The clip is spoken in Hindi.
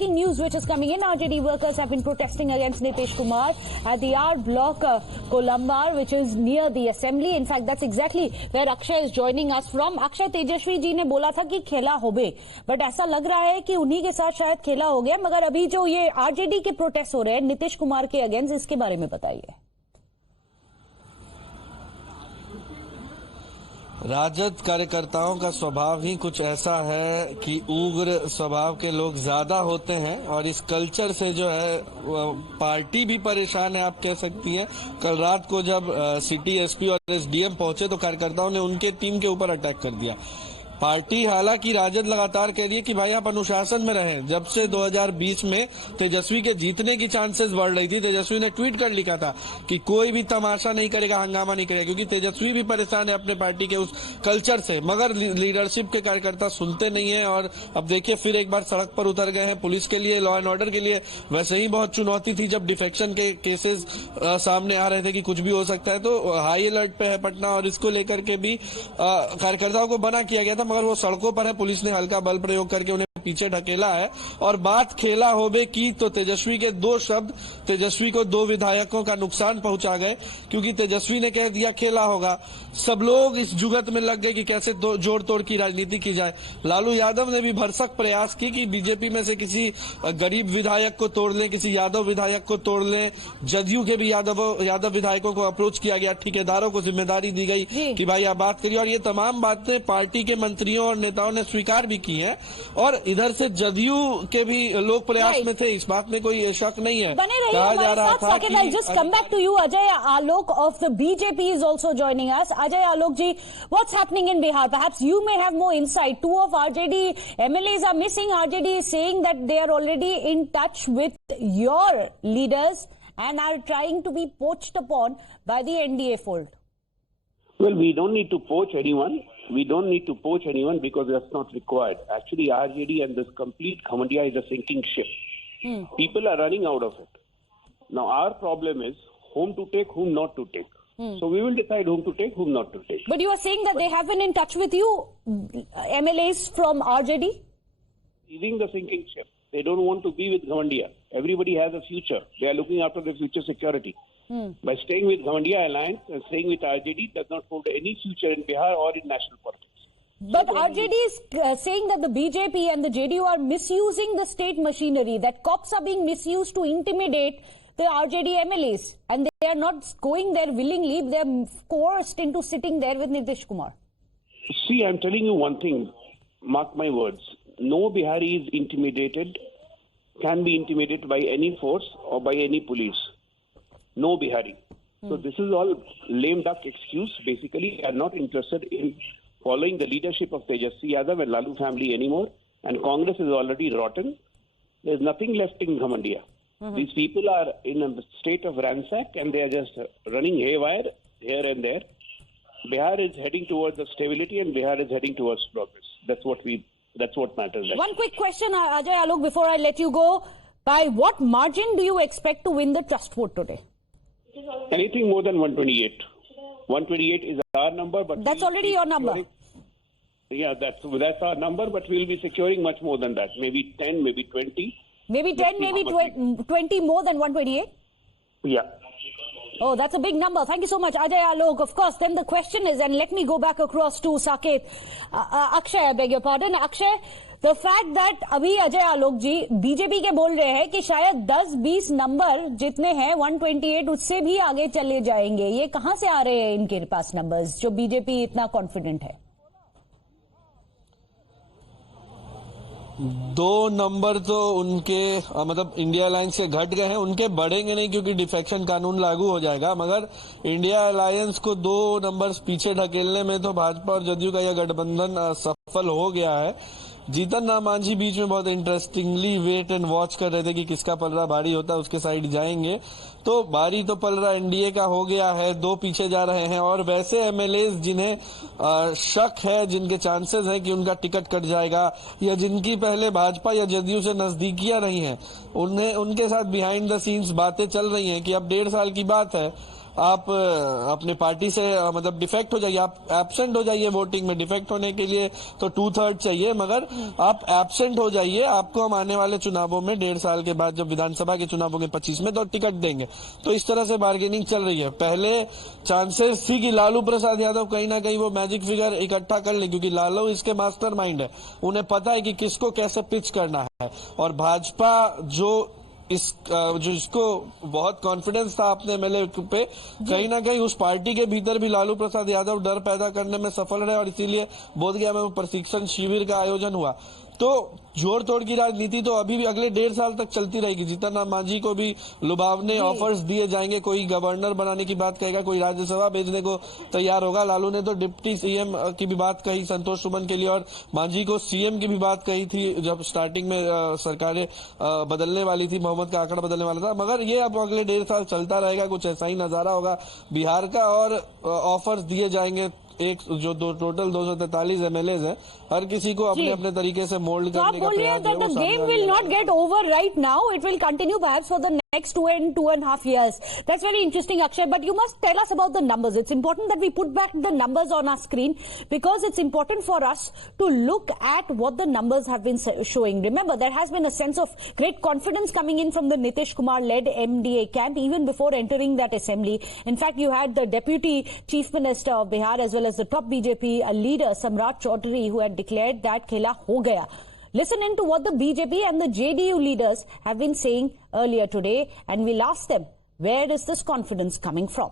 News which is coming in. RJD workers have been protesting against Nitish Kumar at the R Block, Kolambar, which is near the assembly. In fact, that's exactly where Akshay is joining us from. Akshay, Tejashwi ji ने बोला था कि खेला होबे, बट ऐसा लग रहा है कि उन्हीं के साथ शायद खेला हो गया। मगर अभी जो ये आरजेडी के प्रोटेस्ट हो रहे हैं नीतीश कुमार के अगेंस्ट, इसके बारे में बताइए। राजद कार्यकर्ताओं का स्वभाव ही कुछ ऐसा है कि उग्र स्वभाव के लोग ज्यादा होते हैं और इस कल्चर से जो है पार्टी भी परेशान है, आप कह सकती हैं। कल रात को जब सिटी एसपी और एसडीएम पहुंचे तो कार्यकर्ताओं ने उनके टीम के ऊपर अटैक कर दिया। पार्टी, हालांकि राजद लगातार कह रही है कि भाई आप अनुशासन में रहें। जब से 2020 में तेजस्वी के जीतने की चांसेस बढ़ रही थी, तेजस्वी ने ट्वीट कर लिखा था कि कोई भी तमाशा नहीं करेगा, हंगामा नहीं करेगा, क्योंकि तेजस्वी भी परेशान है अपने पार्टी के उस कल्चर से। मगर लीडरशिप के कार्यकर्ता सुनते नहीं है और अब देखिए फिर एक बार सड़क पर उतर गए हैं। पुलिस के लिए, लॉ एंड ऑर्डर के लिए वैसे ही बहुत चुनौती थी जब डिफेक्शन के केसेस सामने आ रहे थे कि कुछ भी हो सकता है, तो हाई अलर्ट पे है पटना और इसको लेकर के भी कार्यकर्ताओं को मना किया गया था। मगर वो सड़कों पर है, पुलिस ने हल्का बल प्रयोग करके उन्हें पीछे ढकेला है। और बात खेला होबे की तो तेजस्वी के दो शब्द तेजस्वी को दो विधायकों का नुकसान पहुंचा गए, क्योंकि तेजस्वी ने कह दिया खेला होगा। सब लोग इस जुगत में लग गए कि कैसे जोड़ तोड़ की राजनीति की जाए। लालू यादव ने भी भरसक प्रयास की कि बीजेपी में से किसी गरीब विधायक को तोड़ लें, किसी यादव विधायक को तोड़ लें। जदयू के भी यादव विधायकों को अप्रोच किया गया, ठेकेदारों को जिम्मेदारी दी गई कि भाई आप बात करिए। और ये तमाम बातें पार्टी के मंत्रियों और नेताओं ने स्वीकार भी की हैं और इधर से जदयू के भी लोग प्रयास में थे, इस बात में कोई शक नहीं है। बने रहिए हमारे साथ। Saqib, I'll just come back to you. Ajay Alok of the BJP is also joining us. Ajay Alok ji, what's happening in Bihar? Perhaps you may have more insight. Two of RJD MLAs are missing. RJD is saying that they are already in touch with your leaders and are trying to be poached upon by the NDA fold. Well, we don't need to poach anyone. We don't need to poach anyone because that's not required. Actually, RJD and this complete Ghamandiya is a sinking ship. People are running out of it. Now, our problem is whom to take, whom not to take. So we will decide whom to take, whom not to take. But you are saying that they have been in touch with you, MLAs from RJD? Leaving the sinking ship. They don't want to be with Ghamandiya. Everybody has a future. They are looking after their future security. By staying with Ghamandiya Alliance and staying with RJD does not hold any future in Bihar or in national politics. But RJD is saying that the BJP and the JDU are misusing the state machinery, that cops are being misused to intimidate the RJD MLAs, and they are not going there willingly. They are coerced into sitting there with Nitish Kumar. See, I'm telling you one thing. Mark my words. No Bihari is intimidated, can be intimidated by any force or by any police. No Bihari. So this is all lame duck excuse. Basically, they are not interested in following the leadership of Tejasvi Yadav and Lalu family anymore. And Congress is already rotten. There's nothing left in Ghamandiya. These people are in a state of ransack and they are just running haywire here and there. Bihar is heading towards stability and Bihar is heading towards progress. That's what matters. One quick question, Ajay Alok, before I let you go. By what margin do you expect to win the trust vote today? Anything more than 128. 128 is our number, but that's already your number. Yeah, that's our number, but we'll be securing much more than that. Maybe 10, maybe 20. Maybe 10, maybe 20 more than 128? Yeah. Oh, that's a big number. Thank you so much, Ajay Alok. Of course, then the question is, and let me go back across to Saket. Akshay, I beg your pardon. Akshay, the fact that अभी अजय आलोक जी बीजेपी के बोल रहे हैं कि शायद 10-20 नंबर जितने हैं 128 उससे भी आगे चले जाएंगे, ये कहां से आ रहे हैं इनके पास नंबर्स जो बीजेपी इतना कॉन्फिडेंट है? 2 नंबर तो उनके मतलब इंडिया अलायंस के घट गए हैं, उनके बढ़ेंगे नहीं क्योंकि डिफेक्शन कानून लागू हो जाएगा। मगर इंडिया अलायंस को 2 नंबर पीछे ढकेलने में तो भाजपा और जदयू का यह गठबंधन सफल हो गया है। जीतन राम मांझी बीच में बहुत इंटरेस्टिंगली वेट एंड वॉच कर रहे थे कि किसका पलड़ा भारी होता है, उसके साइड जाएंगे। तो भारी तो पलड़ा एनडीए का हो गया है, 2 पीछे जा रहे हैं। और वैसे एमएलए जिन्हें शक है, जिनके चांसेस है कि उनका टिकट कट जाएगा या जिनकी पहले भाजपा या जदयू से नजदीकियां रही हैं, उनके साथ बिहाइंड द सीन्स बातें चल रही हैं कि अब 1.5 साल की बात है, आप अपने पार्टी से मतलब डिफेक्ट हो जाइए, आप एब्सेंट हो जाइए वोटिंग में। डिफेक्ट होने के लिए तो 2/3 चाहिए, मगर आप एब्सेंट हो जाइए, आपको हम आने वाले चुनावों में 1.5 साल के बाद जब विधानसभा के चुनाव होंगे 25 में तो टिकट देंगे। तो इस तरह से बार्गेनिंग चल रही है। पहले चांसेस थी कि लालू प्रसाद यादव कहीं ना कहीं वो मैजिक फिगर इकट्ठा कर ले, क्योंकि लालू इसके मास्टरमाइंड है, उन्हें पता है कि किसको कैसे पिच करना है। और भाजपा जो इसको बहुत कॉन्फिडेंस था अपने एमएलए पे, कहीं ना कहीं उस पार्टी के भीतर भी लालू प्रसाद यादव डर पैदा करने में सफल रहे, और इसीलिए बोधगया में प्रशिक्षण शिविर का आयोजन हुआ। तो जोड़ तोड़ की राजनीति तो अभी भी अगले 1.5 साल तक चलती रहेगी। जीतन राम मांझी को भी लुभावने ऑफर्स दिए जाएंगे, कोई गवर्नर बनाने की बात कहेगा, कोई राज्यसभा भेजने को तैयार होगा। लालू ने तो डिप्टी सीएम की भी बात कही संतोष सुमन के लिए, और मांझी को सीएम की भी बात कही थी जब स्टार्टिंग में सरकारें बदलने वाली थी, मोहम्मद का आंकड़ा बदलने वाला था। मगर ये अब अगले 1.5 साल चलता रहेगा, कुछ ऐसा ही नजारा होगा बिहार का, और ऑफर्स दिए जाएंगे। एक जो टोटल 243 एमएलएज हैं, हर किसी को अपने अपने तरीके से मोल्ड करने का प्रयास है। The game will not get over right now. It will continue perhaps for the next 2.5 years. That's very interesting, Akshay. But you must tell us about the numbers. It's important that we put back the numbers on our screen, because it's important for us to look at what the numbers have been showing. Remember, there has been a sense of great confidence coming in from the Nitish Kumar-led MDA camp even before entering that assembly. In fact, you had the Deputy Chief Minister of Bihar as well as the top BJP leader Samrat Chaudhary, who had declared that khela ho gaya. Listen in to what the BJP and the JDU leaders have been saying earlier today, and we'll ask them, where is this confidence coming from?